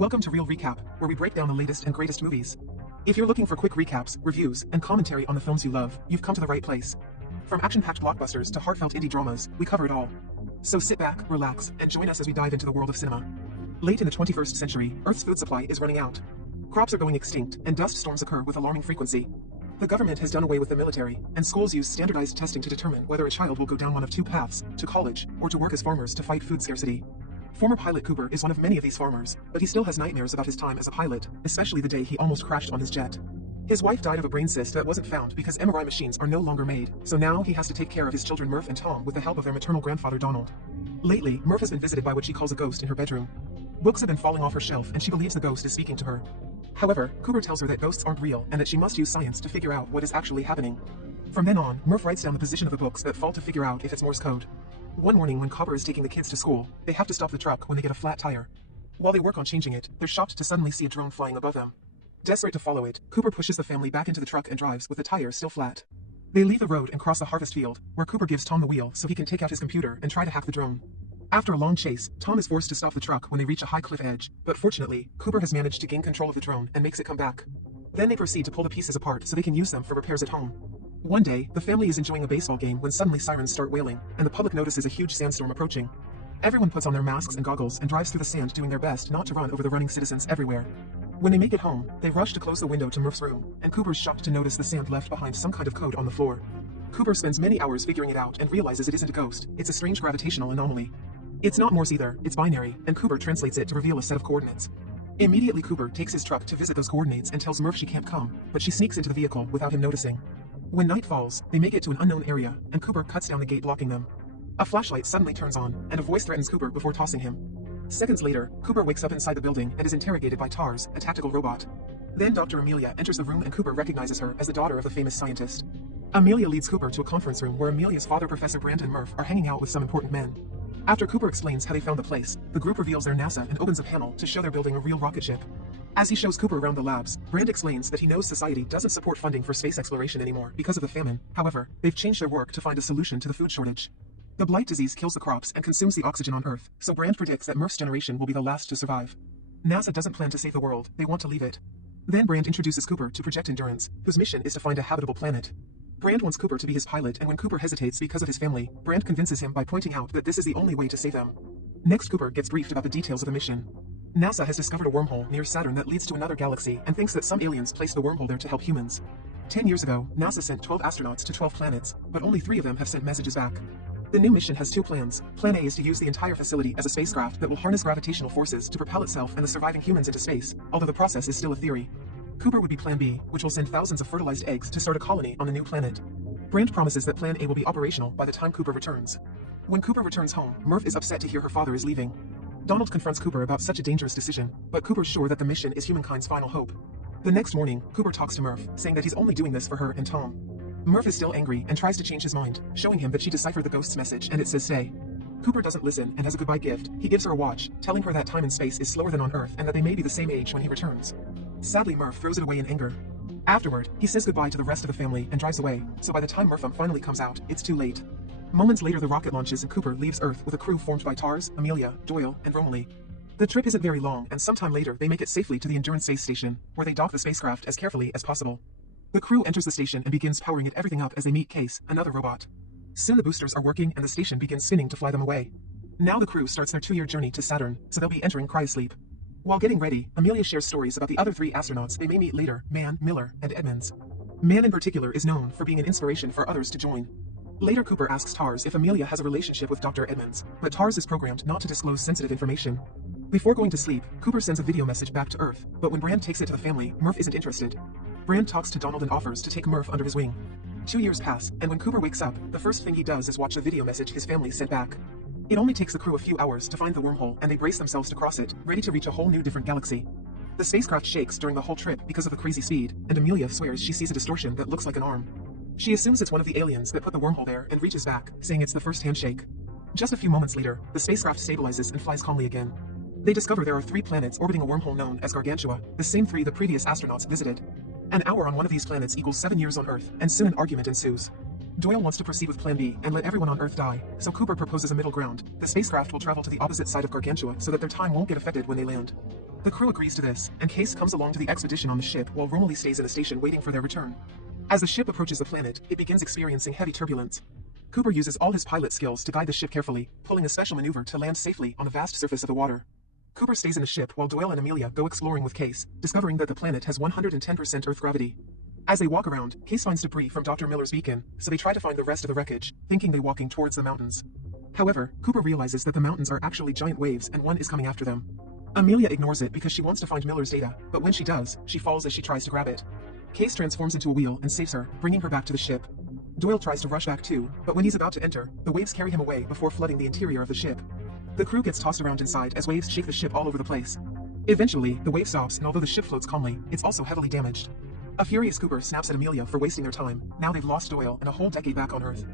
Welcome to Real Recap, where we break down the latest and greatest movies. If you're looking for quick recaps, reviews, and commentary on the films you love, you've come to the right place. From action-packed blockbusters to heartfelt indie dramas, we cover it all. So sit back, relax, and join us as we dive into the world of cinema. Late in the 21st century, Earth's food supply is running out. Crops are going extinct, and dust storms occur with alarming frequency. The government has done away with the military, and schools use standardized testing to determine whether a child will go down one of two paths, to college, or to work as farmers to fight food scarcity. Former pilot Cooper is one of many of these farmers, but he still has nightmares about his time as a pilot, especially the day he almost crashed on his jet. His wife died of a brain cyst that wasn't found because MRI machines are no longer made, so now he has to take care of his children Murph and Tom with the help of their maternal grandfather Donald. Lately, Murph has been visited by what she calls a ghost in her bedroom. Books have been falling off her shelf and she believes the ghost is speaking to her. However, Cooper tells her that ghosts aren't real and that she must use science to figure out what is actually happening. From then on, Murph writes down the position of the books that fall to figure out if it's Morse code. One morning when Copper is taking the kids to school, they have to stop the truck when they get a flat tire. While they work on changing it, they're shocked to suddenly see a drone flying above them. Desperate to follow it, Cooper pushes the family back into the truck and drives with the tire still flat. They leave the road and cross the harvest field, where Cooper gives Tom the wheel so he can take out his computer and try to hack the drone. After a long chase, Tom is forced to stop the truck when they reach a high cliff edge, but fortunately, Cooper has managed to gain control of the drone and makes it come back. Then they proceed to pull the pieces apart so they can use them for repairs at home. One day, the family is enjoying a baseball game when suddenly sirens start wailing, and the public notices a huge sandstorm approaching. Everyone puts on their masks and goggles and drives through the sand doing their best not to run over the running citizens everywhere. When they make it home, they rush to close the window to Murph's room, and Cooper's shocked to notice the sand left behind some kind of code on the floor. Cooper spends many hours figuring it out and realizes it isn't a ghost, it's a strange gravitational anomaly. It's not Morse either, it's binary, and Cooper translates it to reveal a set of coordinates. Immediately Cooper takes his truck to visit those coordinates and tells Murph she can't come, but she sneaks into the vehicle without him noticing. When night falls, they make it to an unknown area, and Cooper cuts down the gate blocking them. A flashlight suddenly turns on, and a voice threatens Cooper before tossing him. Seconds later, Cooper wakes up inside the building and is interrogated by TARS, a tactical robot. Then Dr. Amelia enters the room and Cooper recognizes her as the daughter of the famous scientist. Amelia leads Cooper to a conference room where Amelia's father Professor Brand and Murph are hanging out with some important men. After Cooper explains how they found the place, the group reveals they're NASA and opens a panel to show they're building a real rocket ship. As he shows Cooper around the labs, Brand explains that he knows society doesn't support funding for space exploration anymore because of the famine. However, they've changed their work to find a solution to the food shortage. The blight disease kills the crops and consumes the oxygen on Earth, so Brand predicts that Murph's generation will be the last to survive. NASA doesn't plan to save the world, they want to leave it. Then Brand introduces Cooper to Project Endurance, whose mission is to find a habitable planet. Brand wants Cooper to be his pilot, and when Cooper hesitates because of his family, Brand convinces him by pointing out that this is the only way to save them. Next, Cooper gets briefed about the details of the mission. NASA has discovered a wormhole near Saturn that leads to another galaxy and thinks that some aliens placed the wormhole there to help humans. 10 years ago, NASA sent 12 astronauts to 12 planets, but only 3 of them have sent messages back. The new mission has 2 plans. Plan A is to use the entire facility as a spacecraft that will harness gravitational forces to propel itself and the surviving humans into space, although the process is still a theory. Cooper would be Plan B, which will send thousands of fertilized eggs to start a colony on the new planet. Brand promises that Plan A will be operational by the time Cooper returns. When Cooper returns home, Murph is upset to hear her father is leaving. Donald confronts Cooper about such a dangerous decision, but Cooper's sure that the mission is humankind's final hope. The next morning, Cooper talks to Murph, saying that he's only doing this for her and Tom. Murph is still angry and tries to change his mind, showing him that she deciphered the ghost's message and it says stay. Cooper doesn't listen and has a goodbye gift. He gives her a watch, telling her that time and space is slower than on Earth and that they may be the same age when he returns. Sadly, Murph throws it away in anger. Afterward, he says goodbye to the rest of the family and drives away, so by the time Murph finally comes out, it's too late. Moments later, the rocket launches and Cooper leaves Earth with a crew formed by TARS, Amelia, Doyle, and Romilly. The trip isn't very long, and sometime later they make it safely to the Endurance space station, where they dock the spacecraft as carefully as possible. The crew enters the station and begins powering it everything up as they meet Case, another robot. Soon the boosters are working and the station begins spinning to fly them away. Now the crew starts their 2-year journey to Saturn, so they'll be entering cryosleep. While getting ready, Amelia shares stories about the other 3 astronauts they may meet later, Mann, Miller, and Edmonds. Mann in particular is known for being an inspiration for others to join. Later, Cooper asks TARS if Amelia has a relationship with Dr. Edmonds, but TARS is programmed not to disclose sensitive information. Before going to sleep, Cooper sends a video message back to Earth, but when Brand takes it to the family, Murph isn't interested. Brand talks to Donald and offers to take Murph under his wing. 2 years pass, and when Cooper wakes up, the first thing he does is watch a video message his family sent back. It only takes the crew a few hours to find the wormhole, and they brace themselves to cross it, ready to reach a whole new different galaxy. The spacecraft shakes during the whole trip because of the crazy speed, and Amelia swears she sees a distortion that looks like an arm. She assumes it's one of the aliens that put the wormhole there and reaches back, saying it's the first handshake. Just a few moments later, the spacecraft stabilizes and flies calmly again. They discover there are 3 planets orbiting a wormhole known as Gargantua, the same 3 the previous astronauts visited. An hour on one of these planets equals 7 years on Earth, and soon an argument ensues. Doyle wants to proceed with Plan B and let everyone on Earth die, so Cooper proposes a middle ground. The spacecraft will travel to the opposite side of Gargantua so that their time won't get affected when they land. The crew agrees to this, and Case comes along to the expedition on the ship while Romilly stays in the station waiting for their return. As the ship approaches the planet, it begins experiencing heavy turbulence. Cooper uses all his pilot skills to guide the ship carefully, pulling a special maneuver to land safely on the vast surface of the water. Cooper stays in the ship while Doyle and Amelia go exploring with Case, discovering that the planet has 110% Earth gravity. As they walk around, Case finds debris from Dr. Miller's beacon, so they try to find the rest of the wreckage, thinking they're walking towards the mountains. However, Cooper realizes that the mountains are actually giant waves and one is coming after them. Amelia ignores it because she wants to find Miller's data, but when she does, she falls as she tries to grab it. Case transforms into a wheel and saves her, bringing her back to the ship. Doyle tries to rush back too, but when he's about to enter, the waves carry him away before flooding the interior of the ship. The crew gets tossed around inside as waves shake the ship all over the place. Eventually, the wave stops, and although the ship floats calmly, it's also heavily damaged. A furious Cooper snaps at Amelia for wasting their time. Now they've lost Doyle and a whole decade back on Earth.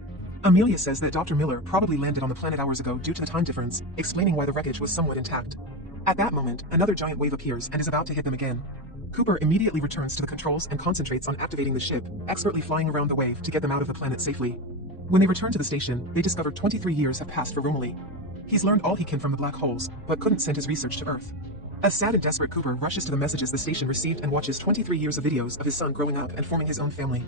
Amelia says that Dr. Miller probably landed on the planet hours ago due to the time difference, explaining why the wreckage was somewhat intact. At that moment, another giant wave appears and is about to hit them again. Cooper immediately returns to the controls and concentrates on activating the ship, expertly flying around the wave to get them out of the planet safely. When they return to the station, they discover 23 years have passed for Romilly. He's learned all he can from the black holes, but couldn't send his research to Earth. A sad and desperate Cooper rushes to the messages the station received and watches 23 years of videos of his son growing up and forming his own family.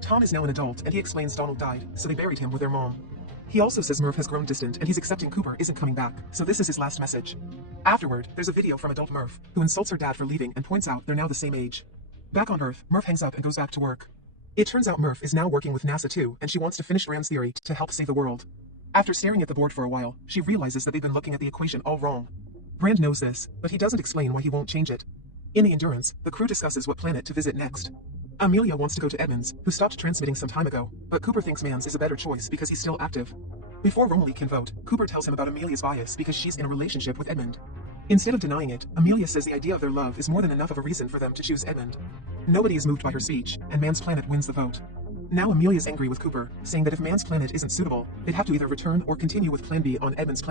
Tom is now an adult, and he explains Donald died, so they buried him with their mom. He also says Murph has grown distant and he's accepting Cooper isn't coming back, so this is his last message. Afterward, there's a video from adult Murph, who insults her dad for leaving and points out they're now the same age. Back on Earth, Murph hangs up and goes back to work. It turns out Murph is now working with NASA too, and she wants to finish Rand's theory to help save the world. After staring at the board for a while, she realizes that they've been looking at the equation all wrong. Rand knows this, but he doesn't explain why he won't change it. In the Endurance, the crew discusses what planet to visit next. Amelia wants to go to Edmonds, who stopped transmitting some time ago, but Cooper thinks Mans is a better choice because he's still active. Before Romilly can vote, Cooper tells him about Amelia's bias because she's in a relationship with Edmund. Instead of denying it, Amelia says the idea of their love is more than enough of a reason for them to choose Edmund. Nobody is moved by her speech, and Man's planet wins the vote. Now Amelia's angry with Cooper, saying that if Man's planet isn't suitable, they'd have to either return or continue with Plan B on Edmund's planet.